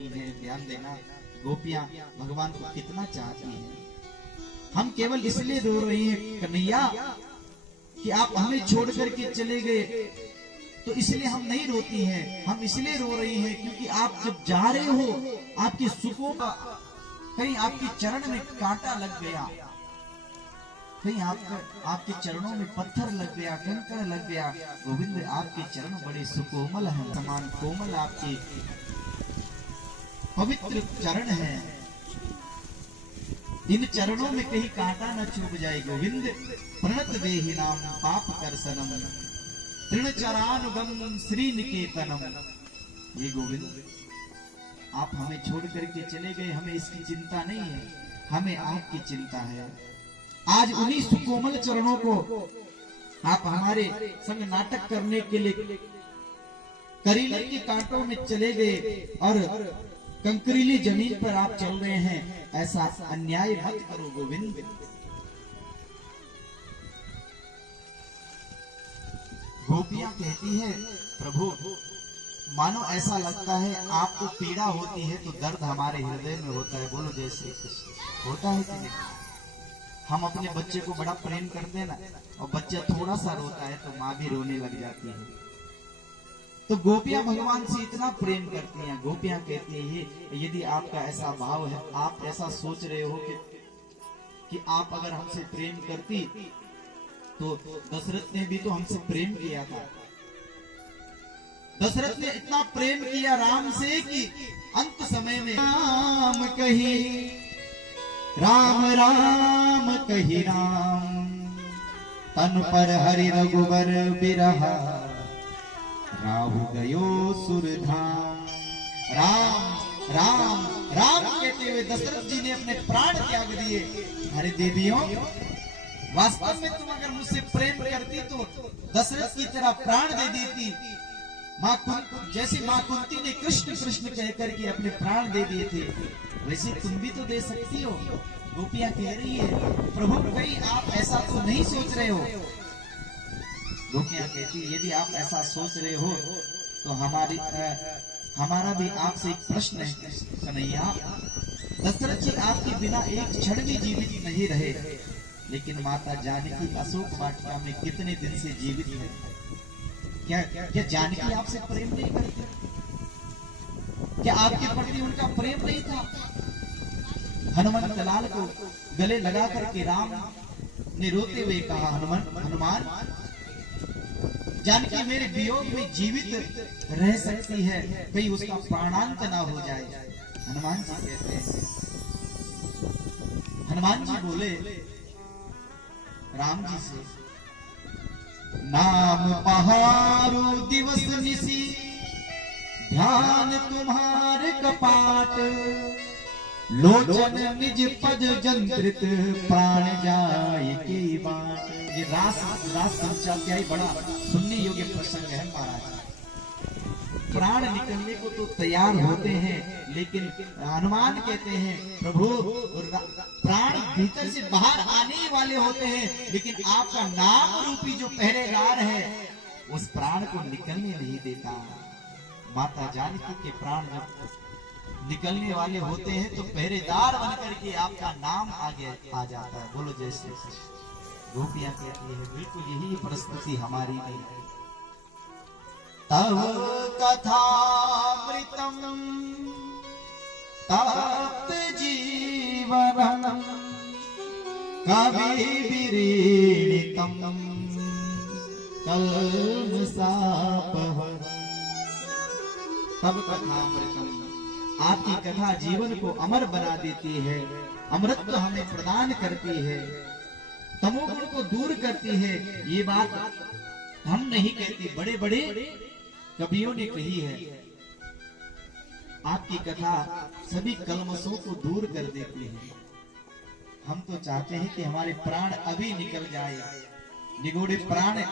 है। ध्यान देना, गोपियां भगवान को कितना चाहती हैं। हम केवल इसलिए रो रही हैं कन्हैया कि आप हमें छोड़ करके चले गए, तो इसलिए हम नहीं रोती हैं। हम इसलिए रो रही हैं क्योंकि आप जब जा रहे हो, आपके सुखों का कहीं आपके चरण में कांटा लग गया, कहीं आपके चरणों में पत्थर लग गया, कंकड़ लग गया। गोविंद, आपके चरण बड़े सुकोमल हैं, समान कोमल आपके पवित्र चरण है। इन चरणों में कहीं कांटा न चुभ जाए। गोविंद, प्रणत देहि नाम पाप करसनम तृणचरानुगम श्री निकेतनम। ये गोविंद, आप हमें छोड़ करके चले गए, हमें इसकी चिंता नहीं है, हमें आपकी चिंता है। आज उन्हीं सुकोमल चरणों को आप हमारे संग नाटक करने के लिए करीले के कांटों में चले गए और कंकरीली जमीन पर आप चल रहे हैं। ऐसा अन्याय मत करो गोविंद। गोपियां कहती है, प्रभु मानो ऐसा लगता है आपको पीड़ा होती है तो दर्द हमारे हृदय में होता है। बोलो जय श्री कृष्ण। होता है कि नहीं? हम अपने बच्चे को बड़ा प्रेम करते हैं ना, और बच्चा थोड़ा सा रोता है तो माँ भी रोने लग जाती है। तो गोपियां भगवान से इतना प्रेम करती हैं। गोपियां कहती हैं, यदि आपका ऐसा भाव है, आप ऐसा सोच रहे हो कि आप अगर हमसे प्रेम करती तो दशरथ ने भी तो हमसे प्रेम किया था। दशरथ ने इतना प्रेम किया राम से कि अंत समय में राम कही राम राम कही राम, तन पर हरि रघुबर बिरहा राहु गयो सुरधाम। राम राम राम कहते हुए दशरथ जी ने अपने प्राण त्याग दिए। अरे देवियों, वास्तव में तुम अगर मुझसे प्रेम करती तो दशरथ की तरह प्राण दे देती। जैसे माँ कुंती ने कृष्ण कृष्ण कहकर के अपने प्राण दे दिए थे, वैसे तुम भी तो दे सकती हो। गोपियां कह रही है, प्रभु कहीं आप ऐसा तो नहीं सोच रहे हो। गोपियां कहती, यदि आप ऐसा सोच रहे हो तो हमारा भी आपसे एक प्रश्न है कन्हैया। दशरथ जी आपके बिना एक क्षण भी जीवित नहीं रहे, लेकिन माता जानकी अशोक वाटिका में कितने दिन से जीवित है। क्या जानकी आपसे प्रेम नहीं करती? क्या आपके प्रति उनका प्रेम नहीं था? हनुमंत लाल को गले लगा करके राम ने रोते हुए कहा, हनुमान, जानकी मेरे वियोग में जीवित रह सकती है, कहीं उसका प्राणांत ना हो जाए। हनुमान जी कहते हैं, हनुमान जी बोले राम जी से, नाम पहारो दिवस निसी, ध्यान तुम्हारे कपाट, लोचन निज पद जंत्रित, प्राण जाए के बाट। ये रास संचा क्या ही बड़ा सुनने योग्य प्रसंग है महाराज। प्राण निकलने को तो तैयार होते हैं, लेकिन हनुमान कहते हैं, प्रभु प्राण भीतर से बाहर आने वाले होते हैं, लेकिन आपका नाम रूपी जो पहरेदार है उस प्राण को निकलने नहीं देता। माता जानकी के प्राण जब निकलने वाले होते हैं तो पहरेदार बनकर के आपका नाम आगे आ जाता है। बोलो जय श्री कृष्ण। गोपियां कहती है, बिल्कुल यही परिस्थिति हमारी भी है। तव कथामृतम तप्त जीवनम कवि विरीणितम कल्मषापः। तव कथामृतम, आपकी कथा जीवन को अमर बना देती है, अमृत हमें प्रदान करती है, तमोगुण को दूर करती है। ये बात हम नहीं कहते, बड़े बड़े कवियों ने कही है। आपकी कथा सभी कलमशों को दूर कर देती है। हम तो चाहते हैं कि हमारे प्राण अभी निकल जाए, निगोड़े प्राण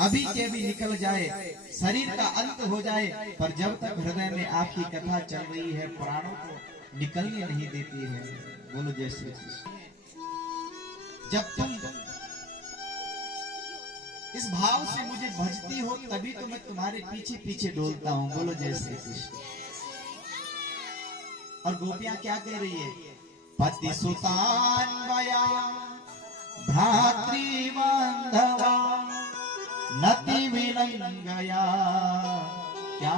अभी के भी निकल जाए, शरीर का अंत हो जाए, पर जब तक हृदय में आपकी कथा चल रही है, प्राणों को निकलने नहीं देती है। बोलो जय श्री कृष्ण। जब तुम इस भाव से मुझे भजती हो, तभी तो मैं तुम्हारे पीछे पीछे डोलता हूँ। बोलो जय श्री कृष्ण। और गोपियां क्या कह रही है? पति सुतान बया भ्रातृ बांधवा नति विलंगया क्या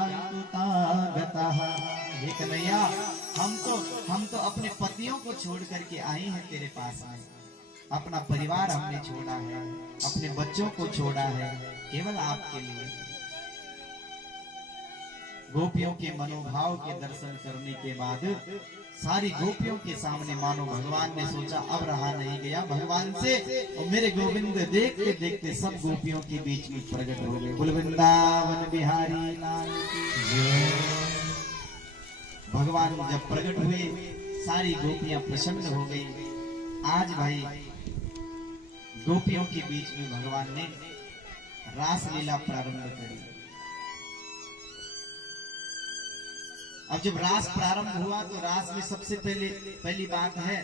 हे कन्हैया, हम तो अपने पतियों को छोड़ करके आए हैं तेरे पास में। अपना परिवार हमने छोड़ा है, अपने बच्चों को छोड़ा है, केवल आपके लिए। गोपियों के मनोभाव के दर्शन करने के बाद सारी गोपियों के सामने मानो भगवान ने सोचा अब रहा नहीं गया भगवान से, और मेरे गोविंद देखते देखते सब गोपियों के बीच में प्रकट हो गए। बोल वृंदावन बिहारी लाल की जय। भगवान जब प्रकट हुए सारी गोपियां प्रसन्न हो गई। आज भाई गोपियों के बीच में भगवान ने रासलीला प्रारंभ करी। अब जब रास प्रारंभ हुआ तो रास में सबसे पहली बात है